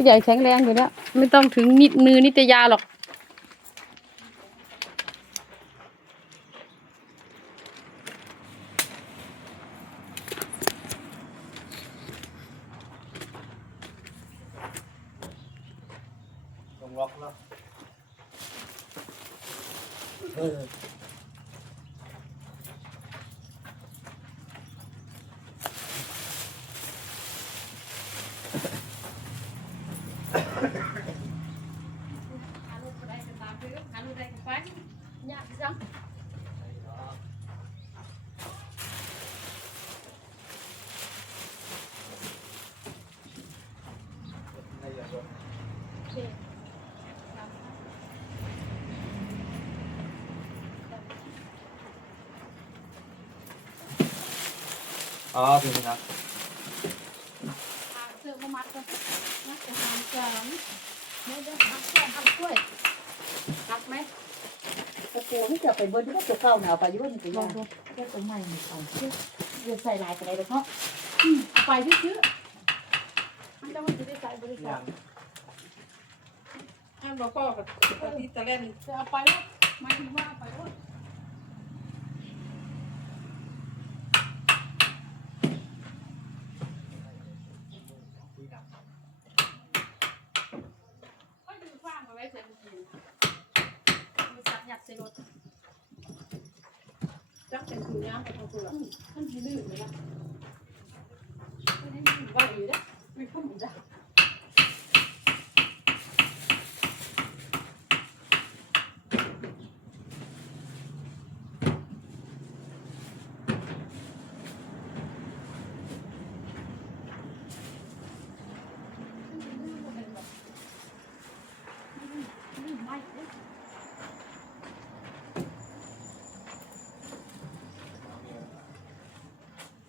ผู้ใหญ่แข็งแรงอยู่แล้ว ไม่ต้องถึงนิดมือนิตยาหรอกลงล็อกแล้ว เอออ๋อพี่ค สามไม่ได้หักแค่หักกล้วยหักไหมตะโกนที่จะไปเบิ้ลที่ว่าตัวเก่าหนาวไปยุ่นไปลยัองงดูแค่ตัวใหม่เนี่ยเอาเชื่อเดี๋ยวใส่ลายไปเลยเนาะเอาไปที่ซื้อมันจะมันจะได้ใส่บริษัทอันบอกพ่อกับกับที่ตะเล่นจะเอาไปแล้วหมายถึงว่าเอาไปแล้วก็ดูฟางมาไว้เสร็จกินมีสับหยัดใส่ รถจักเป็นคือยามไปทางตัวอืมมันที่ลื่นเลยนะไม่ได้ลื่นว่าอยู่นะไม่พุ่งจ้ะ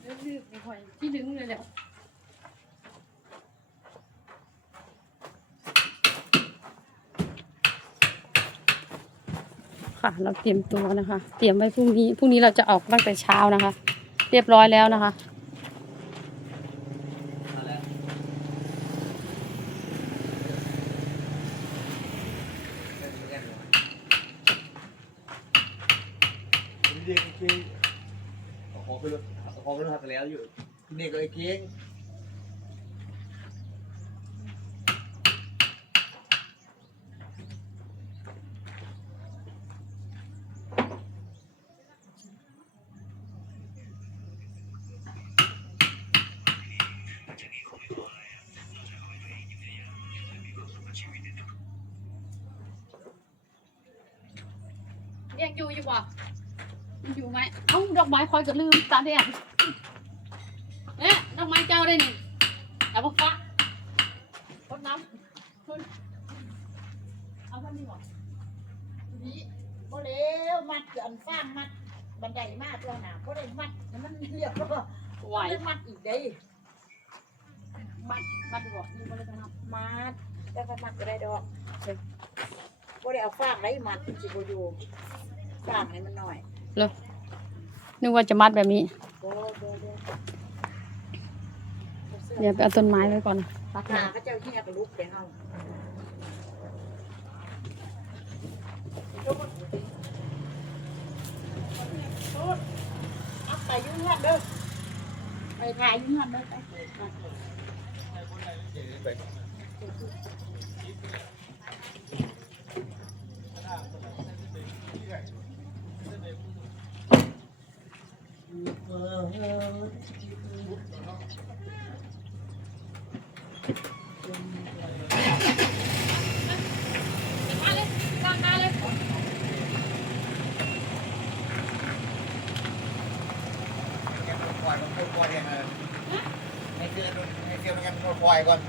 เลือกลืไม่ค่อย ที่ดึงเลยแหละค่ะ เราเตรียมตัวนะคะ เตรียมไว้พรุ่งนี้พรุ่งนี้เราจะออกตั้งแต่เช้านะคะ เรียบร้อยแล้วนะคะมาแล้วเรียกเก่งขอไปรถขอไปรถหักแล้วอยู่ นี่ก็ไอ้เก่งยังอยู่อยู่บ่อยู่ไหมเอ้าดอกไม้คอยก็ลืมตาแดงเนี่ยดอก ไม้เจ้าได้นี่เอาบ่ฟ้าพดน้ำขึ้นเอาท่านนี้บ่นี่โมเลวมัดอันฟ้างมัดบันไดมาตัวหนาเพราะได้มัดแล้วมันเรียบแล้วก็ไหวได้มัดอีกได้มัดมัดบ่นี่บ่ได้ทำมัดแล้วก็มัดก็ได้ดอกเพราะได้เอาฟ้างไรมัดสิบอยู่ฟ้างให้มันหน่อยนึกว่าจะมัดแบบนี้โบโบโบ เดี๋ยวไปเอาต้นไม้ไว้ก่อนตักหนาก็เจ้าที่กระลุกไปเอาเอาไปยุ่งเงินเด้อไปถ่ายยุ่งเงินเด้อไป ไอ้เกลือยมันปล่อยเนี่ยให้เสื้อให้เสื้อมันกันปล่อยก่อน